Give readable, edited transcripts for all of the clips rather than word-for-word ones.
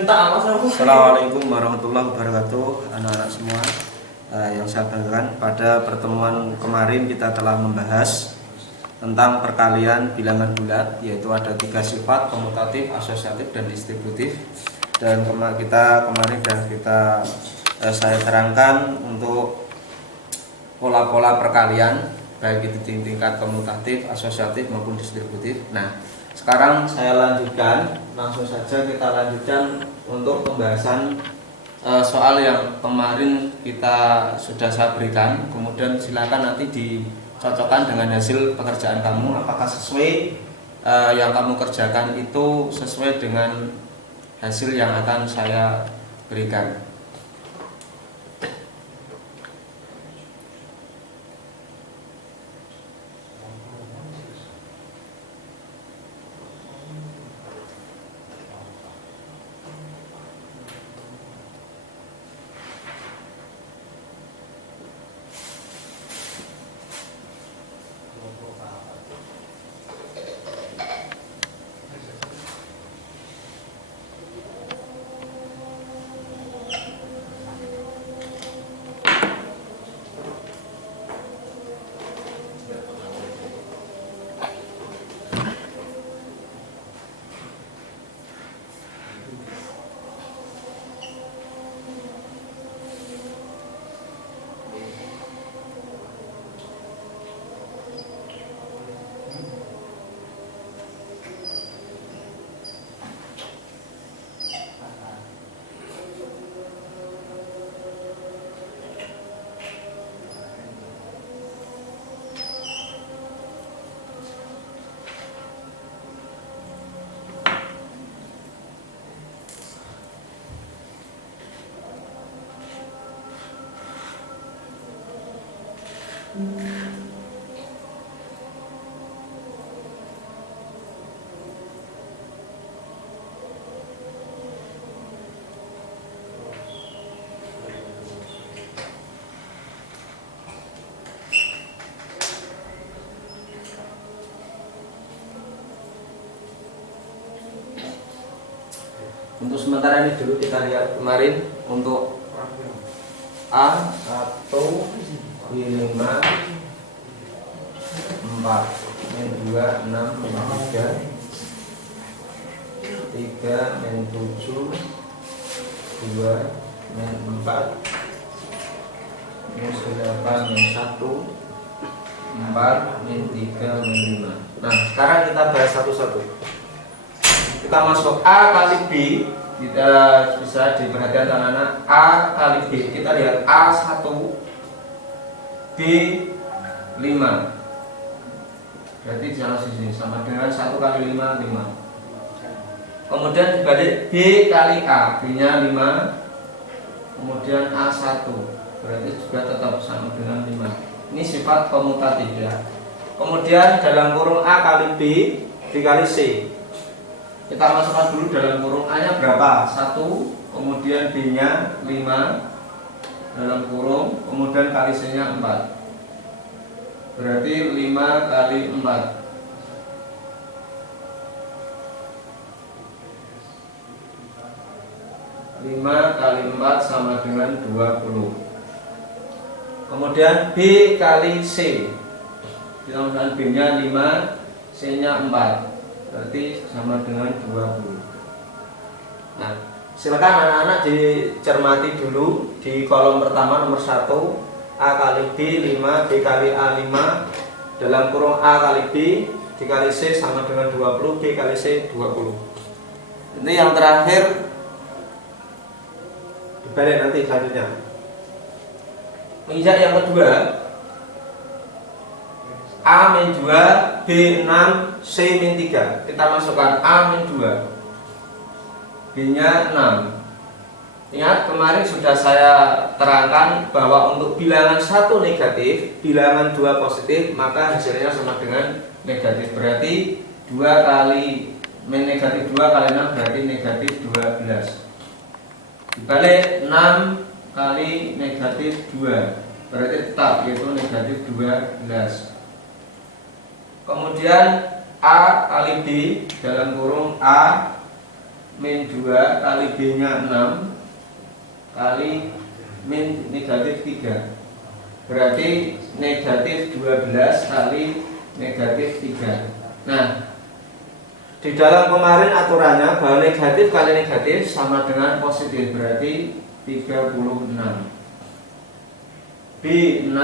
Assalamualaikum warahmatullahi wabarakatuh, anak-anak semua. Yang saya banggakan, pada pertemuan kemarin kita telah membahas tentang perkalian bilangan bulat, yaitu ada 3 sifat: komutatif, asosiatif, dan distributif. Dan saya terangkan untuk pola-pola perkalian, baik itu di tingkat komutatif, asosiatif maupun distributif. Nah, sekarang saya lanjutkan, langsung saja kita lanjutkan untuk pembahasan soal yang kemarin sudah saya berikan. Kemudian silakan nanti dicocokkan dengan hasil pekerjaan kamu, apakah sesuai yang kamu kerjakan itu sesuai dengan hasil yang akan saya berikan. Untuk sementara ini dulu kita lihat kemarin untuk A1 B5 4 min 2 6 min 3 3 min 7 2 min 4 min 8 min 1 4 min 3 min 5. Nah, sekarang kita bahas satu-satu. Kita masuk A kali B, kita bisa diperhatikan anak-anak. A kali B, kita lihat A1 B5, berarti jalan sini sama dengan 1 kali 5 5. Kemudian dibalik B kali A, B nya 5, kemudian A1, berarti juga tetap sama dengan 5. Ini sifat komutatif ya. Kemudian dalam kurung A kali B dikali C, kita masukkan dulu dalam kurung A nya berapa? 1, kemudian B nya 5 dalam kurung, kemudian kali C nya 4, berarti 5 kali 4, 5 kali 4 sama dengan 20. Kemudian B kali C, kita masukkan B nya 5, C nya 4, berarti sama dengan 20. Nah, silakan anak-anak dicermati dulu di kolom pertama nomor 1, A kali B 5, B kali A 5, dalam kurung A kali B dikali C sama dengan 20, B kali C 20. Ini yang terakhir dibalik nanti selanjutnya. Menginjak yang kedua, A min 2, B 6, C min 3. Kita masukkan A min 2, B nya 6. Ingat kemarin sudah saya terangkan bahwa untuk bilangan 1 negatif, bilangan 2 positif, maka hasilnya sama dengan negatif. Berarti 2 kali min negatif 2 kali 6 berarti negatif 12. Dibalik 6 kali negatif 2 berarti tetap, yaitu negatif 12. Kemudian A kali B dalam kurung A min 2 kali B nya 6 kali min negatif 3, berarti negatif 12 kali negatif 3. Nah, di dalam kemarin aturannya bahwa negatif kali negatif sama dengan positif, berarti 36. B 6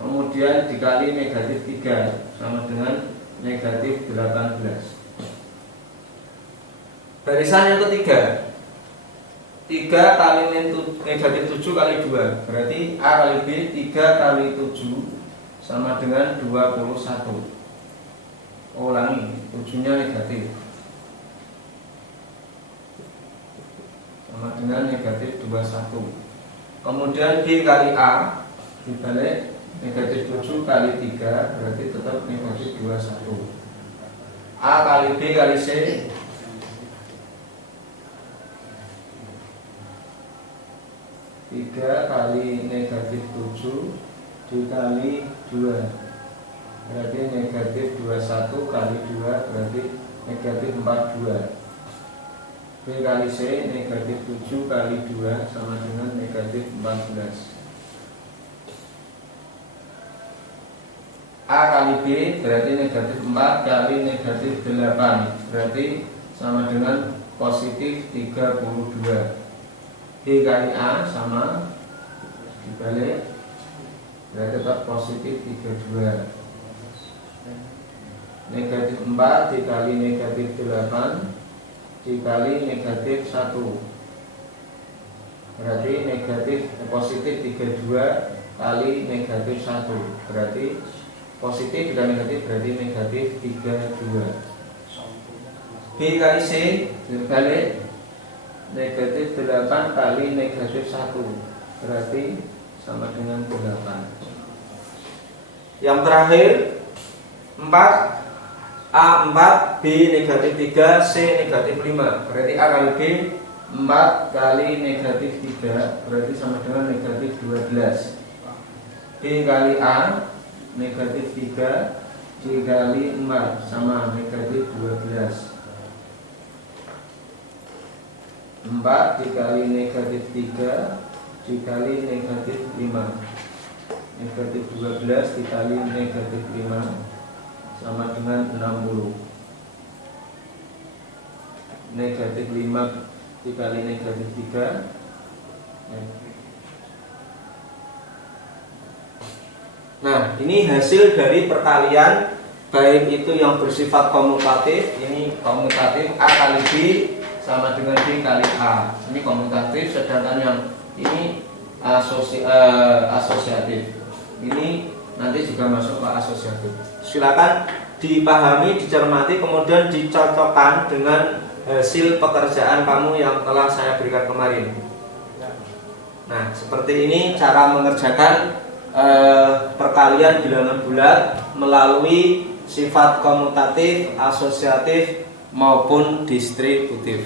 kemudian dikali negatif 3 sama dengan negatif 18. Barisan yang ketiga, 3 kali negatif 7 kali 2, berarti A kali B 3 kali 7 sama dengan 21. Ulangi, 7 nya negatif sama dengan negatif 21. Kemudian B kali A dibalik negatif 7 kali 3, berarti tetap negatif 21. A kali B kali C 3 kali negatif 7 dikali 2, berarti negatif 21 kali 2, berarti negatif 42. B kali C negatif 7 kali 2 sama dengan negatif 14. A kali B berarti negatif 4 kali negatif 8, berarti sama dengan positif 32. B kali A sama dibalik, berarti tetap positif 32. Negatif 4 dikali negatif 8 dikali negatif 1, berarti negatif positif 32 kali negatif 1, berarti positif dan negatif berarti negatif 32. B kali C dibalik negatif 8 kali negatif 1, berarti sama dengan 8. Yang terakhir 4 A 4, B negatif 3, C negatif 5, berarti A kali B 4 kali negatif 3, berarti sama dengan negatif 12. B kali A negatif 3 dikali 4 sama negatif 12. 4 dikali negatif 3 dikali negatif 5, negatif 12 dikali negatif 5 sama dengan 60. Negatif 5 dikali negatif 3, nah ini hasil dari perkalian, baik itu yang bersifat komutatif, ini komutatif A kali B sama dengan B kali A, ini komutatif, sedangkan yang ini asosiatif, ini nanti juga masuk ke asosiatif. Silakan dipahami, dicermati, kemudian dicocokkan dengan hasil pekerjaan kamu yang telah saya berikan kemarin. Nah, seperti ini cara mengerjakan perkalian bilangan bulat melalui sifat komutatif, asosiatif maupun distributif.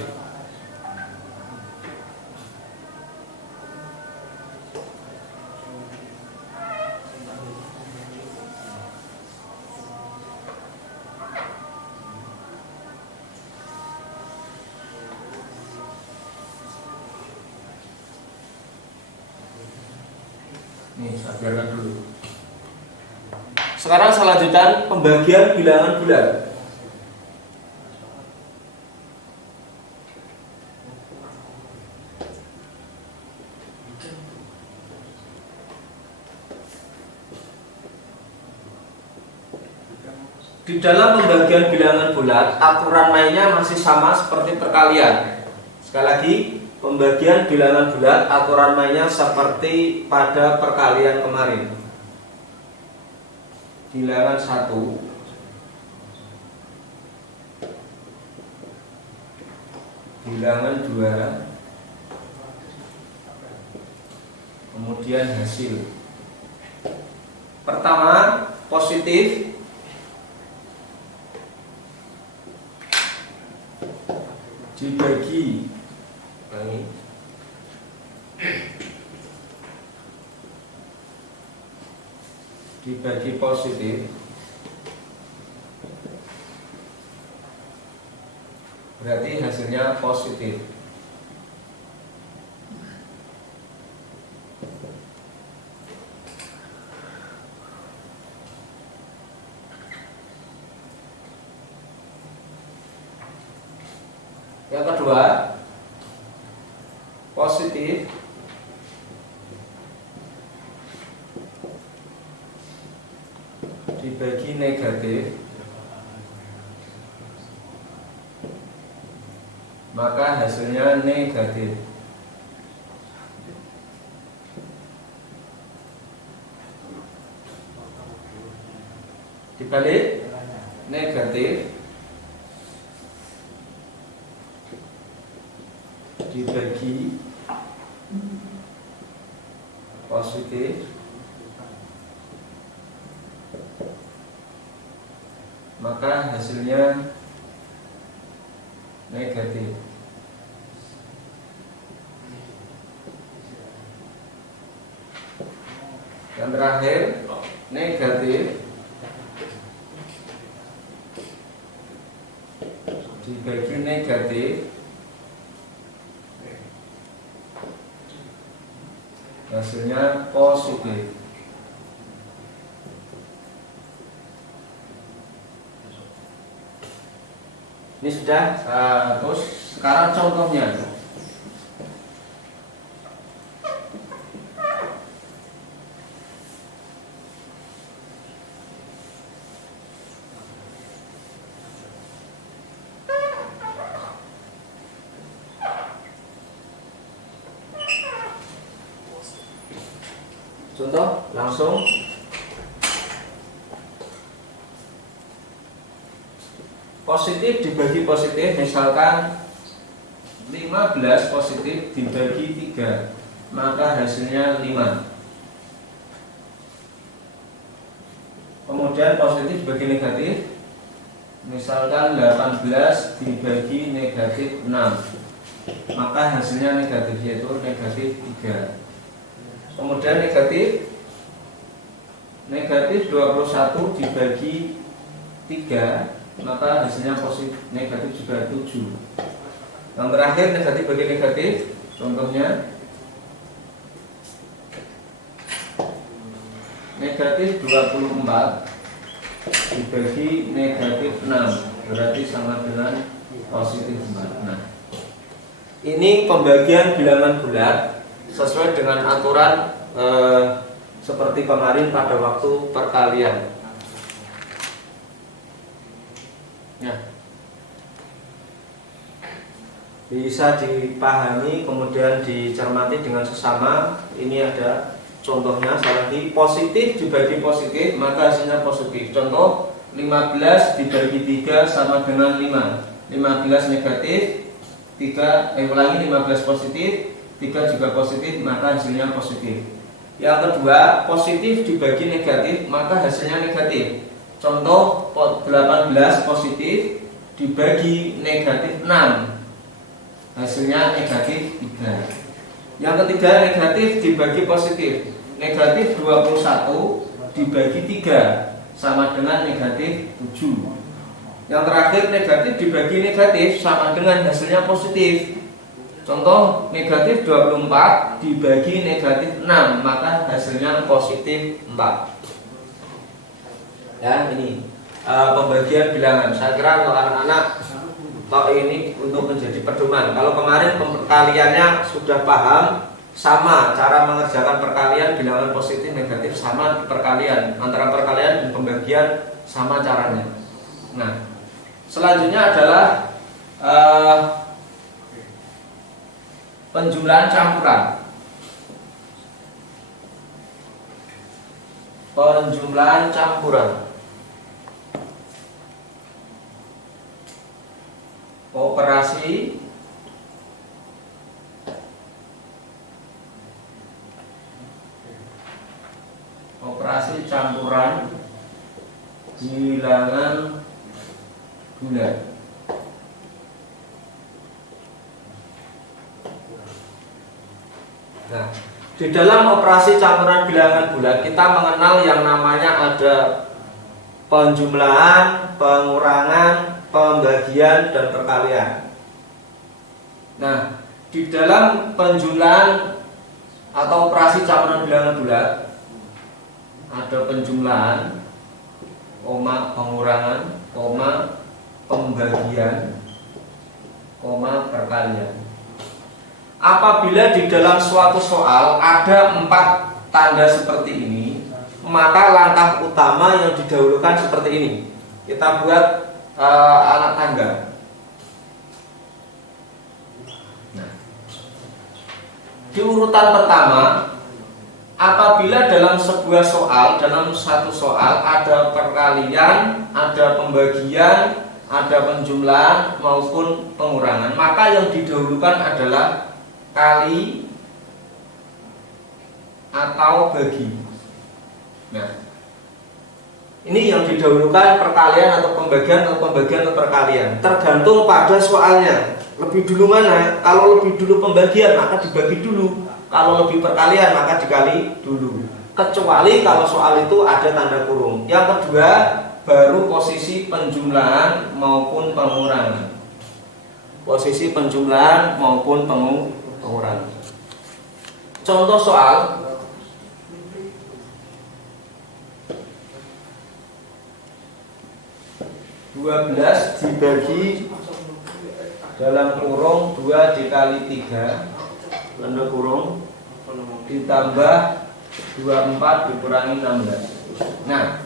Nih, saya biarkan dulu. Sekarang saya lanjutkan pembagian bilangan bulat. Di dalam pembagian bilangan bulat, aturan mainnya masih sama seperti perkalian. Sekali lagi, pembagian bilangan bulat aturan mainnya seperti pada perkalian kemarin. Bilangan 1 bilangan 2, kemudian hasil. Pertama, positif dibagi positif, berarti hasilnya hasilnya positif. Yang kedua, positif dibagi negatif, maka hasilnya negatif. Dibalik, negatif dibagi positif, maka hasilnya negatif. Yang terakhir, negatif dibagi negatif, hasilnya positif. Ini sudah. Terus sekarang contohnya. Contoh langsung. Positif dibagi positif, misalkan 15 positif dibagi 3, maka hasilnya 5. Kemudian positif dibagi negatif, misalkan 18 dibagi negatif 6, maka hasilnya negatif, yaitu negatif 3. Kemudian negatif 21 dibagi 3, maka hasilnya positif, negatif juga 7. Yang terakhir negatif bagi negatif, contohnya negatif 24 dibagi negatif 6, berarti sama dengan positif 4. Nah, ini pembagian bilangan bulat sesuai dengan aturan seperti kemarin pada waktu perkalian. Ya, bisa dipahami kemudian dicermati dengan sesama. Ini ada contohnya. Sekali lagi, positif dibagi positif, maka hasilnya positif. Contoh 15 dibagi 3 sama dengan 5. 15 negatif, 15 positif, 3 juga positif, maka hasilnya positif. Yang kedua, positif dibagi negatif, maka hasilnya negatif. Contoh 18 positif dibagi negatif 6, hasilnya negatif 3. Yang ketiga, negatif dibagi positif, negatif 21 dibagi 3 sama dengan negatif 7. Yang terakhir, negatif dibagi negatif sama dengan hasilnya positif. Contoh negatif 24 dibagi negatif 6, maka hasilnya positif 4. Ya, ini pembagian bilangan. Saya kira untuk anak-anak ini untuk menjadi pedoman. Kalau kemarin perkaliannya sudah paham, sama cara mengerjakan perkalian bilangan positif negatif, sama perkalian antara perkalian dan pembagian sama caranya. Nah, selanjutnya adalah penjumlahan campuran. Penjumlahan campuran. Operasi campuran bilangan bulat. Nah, di dalam operasi campuran bilangan bulat kita mengenal yang namanya ada penjumlahan, pengurangan, pembagian, dan perkalian. Nah, di dalam penjumlahan atau operasi campuran bilangan bulat ada penjumlahan, koma pengurangan, koma pembagian, koma perkalian. Apabila di dalam suatu soal ada 4 tanda seperti ini, maka langkah utama yang didahulukan seperti ini. Kita buat anak tangga. Nah, di urutan pertama, apabila dalam sebuah soal, dalam satu soal ada perkalian, ada pembagian, ada penjumlahan maupun pengurangan, maka yang didahulukan adalah kali atau bagi. Nah, ini yang didahulukan perkalian atau pembagian atau perkalian, tergantung pada soalnya. Lebih dulu mana? Kalau lebih dulu pembagian maka dibagi dulu, kalau lebih perkalian maka dikali dulu. Kecuali kalau soal itu ada tanda kurung. Yang kedua, baru posisi penjumlahan maupun pengurangan. Posisi penjumlahan maupun pengurangan. Contoh soal 12 dibagi dalam kurung 2 dikali 3 tanda kurung ditambah 24 dikurangi 16. Nah,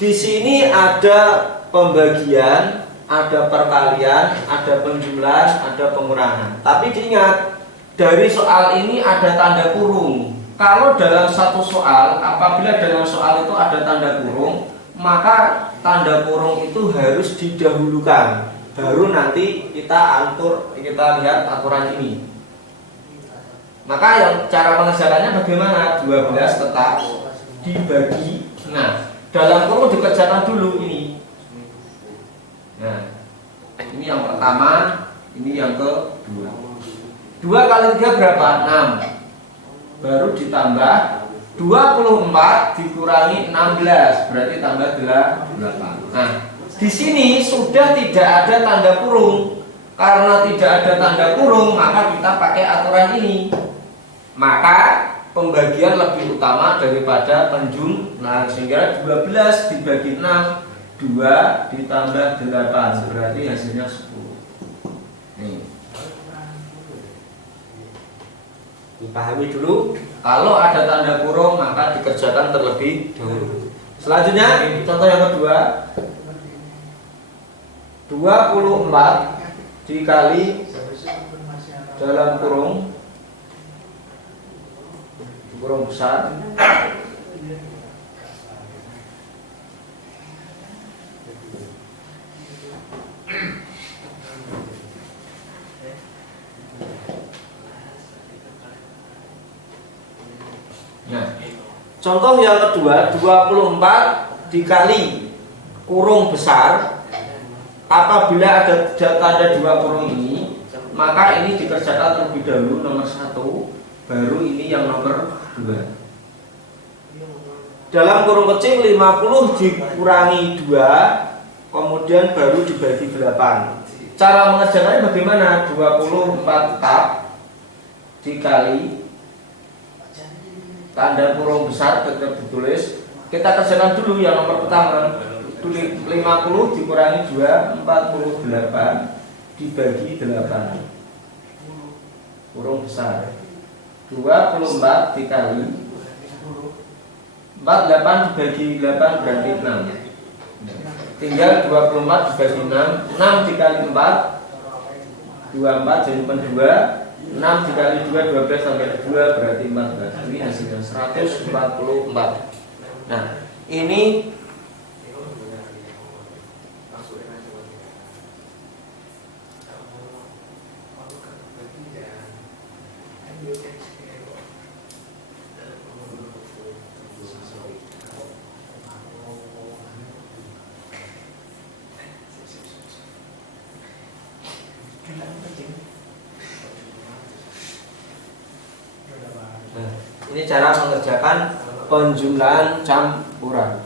di sini ada pembagian, ada perkalian, ada penjumlahan, ada pengurangan. Tapi diingat, dari soal ini ada tanda kurung. Kalau dalam satu soal, apabila dalam soal itu ada tanda kurung, maka tanda kurung itu harus didahulukan. Baru nanti kita lihat aturan ini. Maka yang cara mengerjakannya bagaimana? 12 tetap dibagi. Nah, dalam kurung dikerjakan dulu ini. Nah, ini yang pertama, ini yang kedua. 2 kali 3 berapa? 6. Baru ditambah 24 dikurangi 16, berarti tambah 8. Nah, di sini sudah tidak ada tanda kurung. Karena tidak ada tanda kurung, maka kita pakai aturan ini. Maka pembagian lebih utama daripada penjumlahan, sehingga 12 dibagi 6, 2 ditambah 8, berarti hasilnya 10. Nih, dipahami dulu. Kalau ada tanda kurung maka dikerjakan terlebih dahulu. Selanjutnya contoh yang kedua, 24 dikali dalam kurung besar Nah, contoh yang kedua, 24 dikali kurung besar. Apabila ada tanda 2 kurung ini, maka ini dikerjakan terlebih dahulu nomor 1, baru ini yang nomor 2. Dalam kurung kecil 50 dikurangi 2, kemudian baru dibagi 8. Cara mengerjakannya bagaimana? 24 tetap dikali tanda kurung besar tetap ditulis. Kita kerjakan dulu yang nomor pertama. 50 dikurangi 2, 48 dibagi 8 kurung besar. 24 dikali 48 dibagi 8 berarti 6. Tinggal 24 dibagi 6, 6 dikali 4 24 jadi 2, 6 dikali 2 12 sampai 2 berarti 14. Ini hasilnya 144. Nah, ini ini cara mengerjakan penjumlahan campuran.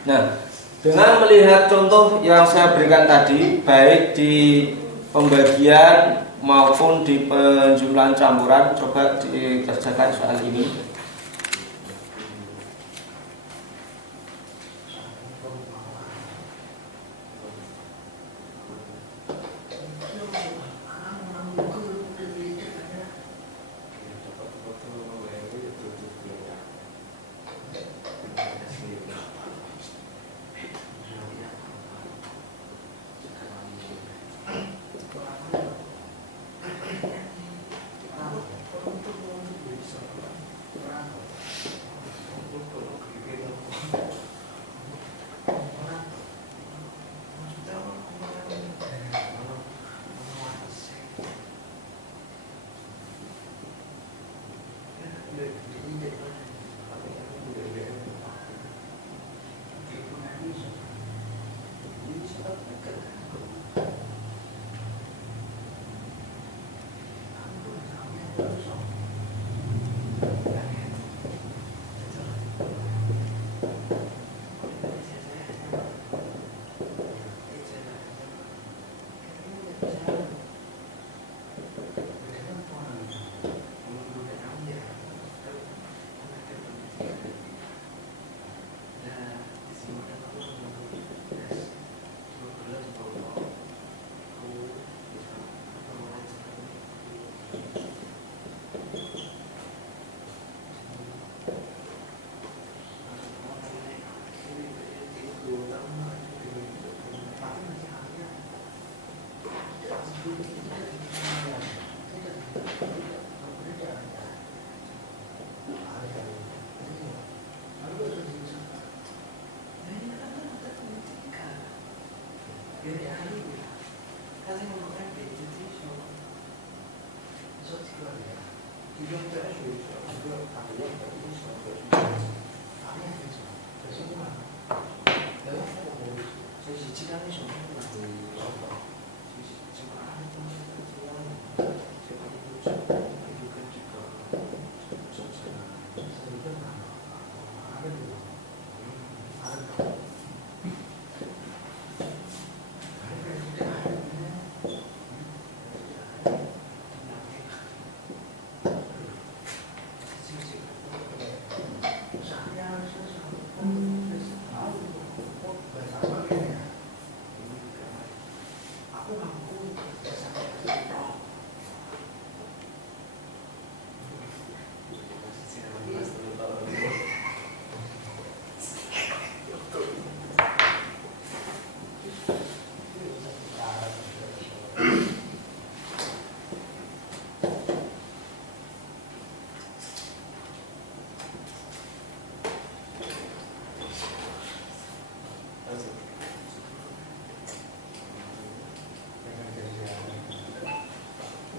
Nah, dengan melihat contoh yang saya berikan tadi, baik di pembagian maupun di penjumlahan campuran, coba dikerjakan soal ini.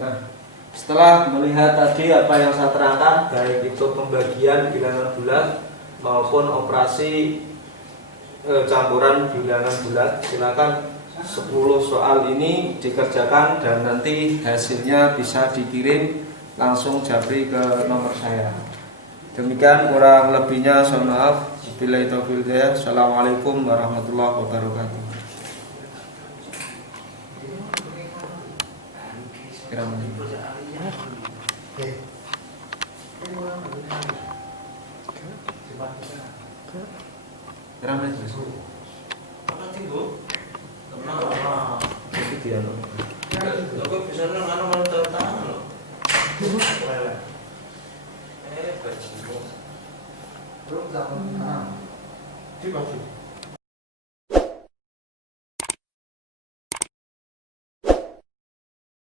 Nah, setelah melihat tadi apa yang saya terangkan, baik itu pembagian bilangan bulat maupun operasi campuran bilangan bulat, silakan 10 soal ini dikerjakan dan nanti hasilnya bisa dikirim langsung japri ke nomor saya. Demikian, kurang lebihnya saya maaf. Billahi taufiq hidayah. Assalamualaikum warahmatullahi wabarakatuh. Belum zaman.